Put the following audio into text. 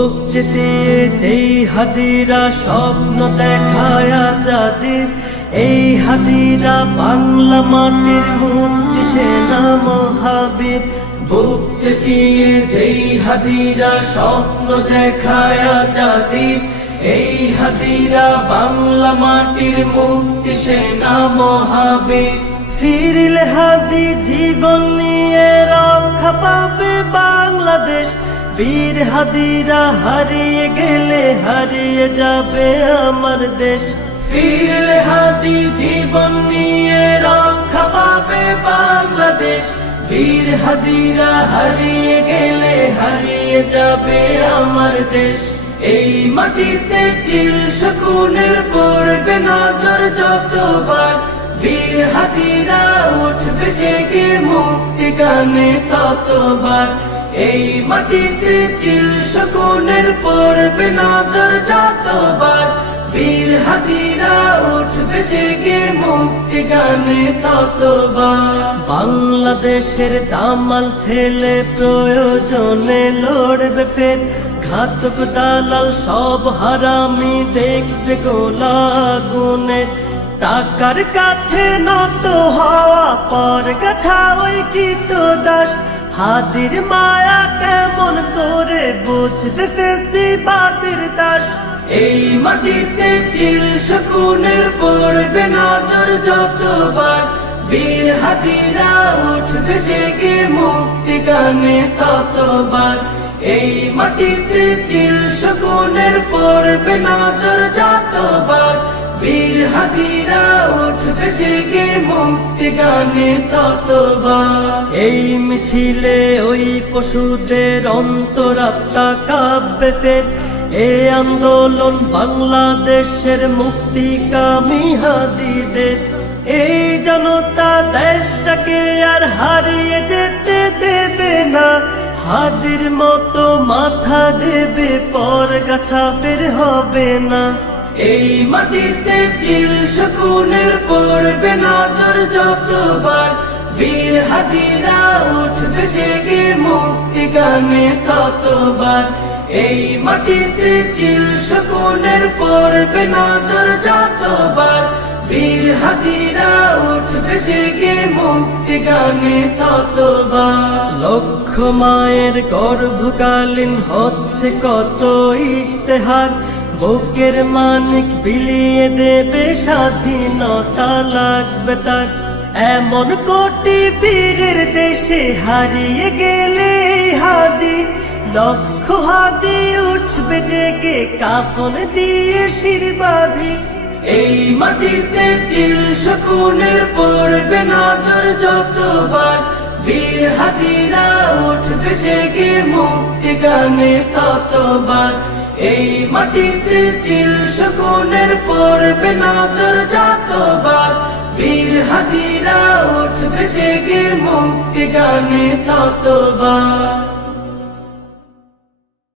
বুক চিতিয়ে যেই হাদিরা স্বপ্ন দেখায় আজাদির, এই হাদিরা বাংলা মাটির মুক্তি সেনা মহাবীর। বুক চিতিয়ে যেই হাদিরা স্বপ্ন দেখায় আজাদির, এই হাদিরা বাংলা মাটির মুক্তি সেনা মহাবীর। ফিরলে হাদি জীবন নিয়ে রক্ষা পাবে বাংলাদেশ, বীর হাদিরা হারিয়ে গেলে হারিয়ে যাবে আমার দেশ। ফিরলে হাদি জীবন নিয়ে রক্ষা পাবে বাংলাদেশ, বীর হাদিরা হারিয়ে গেলে হারিয়ে যাবে আমার দেশ। এই মাটিতে চিল শকুনের পড়বে নজর যতবার, বীর হাদিরা উঠবে জেগে মুক্তি গানে ততবার। এই মাটিতে চিল শকুনের পড়বে নজর যতবার, বীর হাদিরা উঠবে জেগে মুক্তি গানে ততবার। বাংলাদেশের দামাল ছেলে প্রয়োজনে লড়বে ফের, ঘাতক দালাল সব হারামি দেখবে গোলা আগুনে। টাকার কাছে নত হওয়া পর গাছা ওই কৃতদাস, হাদির মায়া কেমন করে বুঝবে ফেসিবাদের দাস। এই মাটিতে চিল শকুনের পড়বে নজর যতবার, বীর হাদিরা উঠবে জেগে মুক্তি গানে ততবার। এই মাটিতে চিল শকুনের পড়বে নজর যতবার, বীর হাদিরা উঠবে জেগে মুক্তি গানে ততবার। এই মিছিলে ওই পশুদের অন্তরাত্মা কাঁপবে ফের, এই আন্দোলন বাংলাদেশের মুক্তিকামী হাদিদের। এই জনতা দেশটাকে আর হারিয়ে যেতে দেবে না, হাদির মতো মাথা দেবে পর গাছা ফের হবে না। এই মাটিতে চিল শকুনের পড়বে নজর যতবার, বীর হাদিরা উঠবে জেগে মুক্তি গানে ততবার। এই মাটিতে চিল শকুনের পড়বে নজর যতবার, বীর হাদিরা উঠবে জেগে মুক্তি গানে ততবার। লক্ষ মায়ের গর্ভকালীন হচ্ছে কত ইশতেহার, বুকের মানিক বিলিয়ে দেবে স্বাধীনতা লাগবে তার। এমন কোটি বীরের দেশে হারিয়ে গেলে হাদি, লক্ষ হাদি উঠবে জেগে কাফন দিয়ে শির বাঁধি। এই মাটিতে চিল শকুনের পড়বে নজর যতবার, বীর হাদিরা উঠবে জেগে মুক্তি গানে ততবার। এই মাটিতে চিল শকুনের পড়বে নজর যতবার, বীর হাদিরা উঠবে জেগে মুক্তি গানে ততবার।